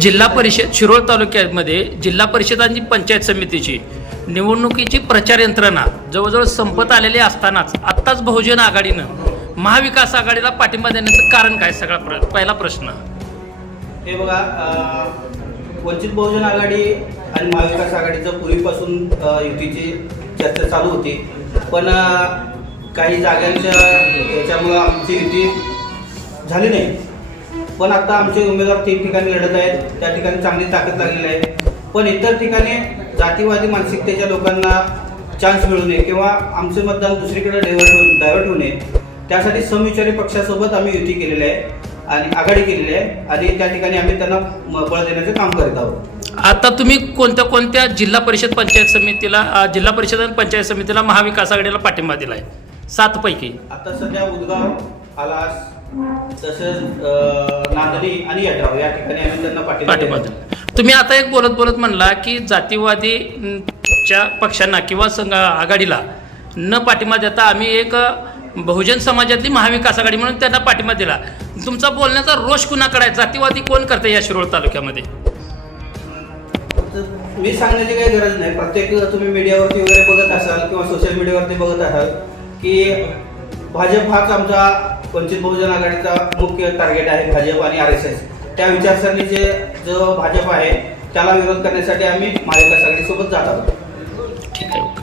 जिल्हा परिषद शिरोळ तालुक्यामध्ये जिल्हा परिषद आणि पंचायत समितीची निवडणुकीची प्रचार यंत्रणा जवळजवळ संपत आलेली असतानाच आत्ताच बहुजन आघाडीनं महाविकास आघाडीला पाठिंबा देण्याचं कारण काय? पहिला प्रश्न हे बघा, वंचित बहुजन आघाडी आणि महाविकास आघाडीचं पूर्वीपासून युतीची चर्चा चालू होती, पण काही जागांच्या याच्यामुळं आमची युती झाली नाही. पण आता आमचे उमेदवार 3 ठिकाणी लढत आहेत, त्या ठिकाणी चांगली ताकद लागलेली आहे. पण इतर ठिकाणी जातीवादी मानसिकतेच्या लोकांना चान्स मिळू नये किंवा आमचे मतदान दुसरीकडे डायव्हर्ट होऊ नये, त्यासाठी समविचारी पक्षासोबत आम्ही युती केलेली आहे आणि आघाडी केलेली आहे आणि त्या ठिकाणी आम्ही त्यांना बळ देण्याचं काम करत आहोत. आता तुम्ही कोणत्या कोणत्या जिल्हा परिषद पंचायत समितीला जिल्हा परिषद आणि पंचायत समितीला महाविकास आघाडीला पाठिंबा दिलाय? 7 पैकी आता सध्या उदगाव, आलास, तसंच नांदणी आणि यड्राव या ठिकाणी आम्ही त्यांना पाठिंबा दिला. तुम्ही आता एक बोलत म्हणला की जातीवादीच्या पक्षांना किंवा आघाडीला न पाठिंबा देता आम्ही एक बहुजन समाजातली महाविकास आघाडी म्हणून त्यांना पाठिंबा दिला. तुमचा बोलण्याचा रोष कुणाकडे आहे? जातीवादी कोण करते या शिरोळ तालुक्यामध्ये? मी सांगण्याची काही गरज नाही. प्रत्येक तुम्ही मीडियावरती वगैरे बघत असाल किंवा सोशल मीडियावरती बघत असाल की भाजप हाच आमचा वंचित बहुजन आघाडीचा मुख्य टार्गेट आहे. भाजप आणि RSS त्या विचारसरणीचे जो भाजप आहे त्याला विरोध करण्यासाठी आम्ही महाविकास आघाडीसोबत जात आहोत. ठीक आहे.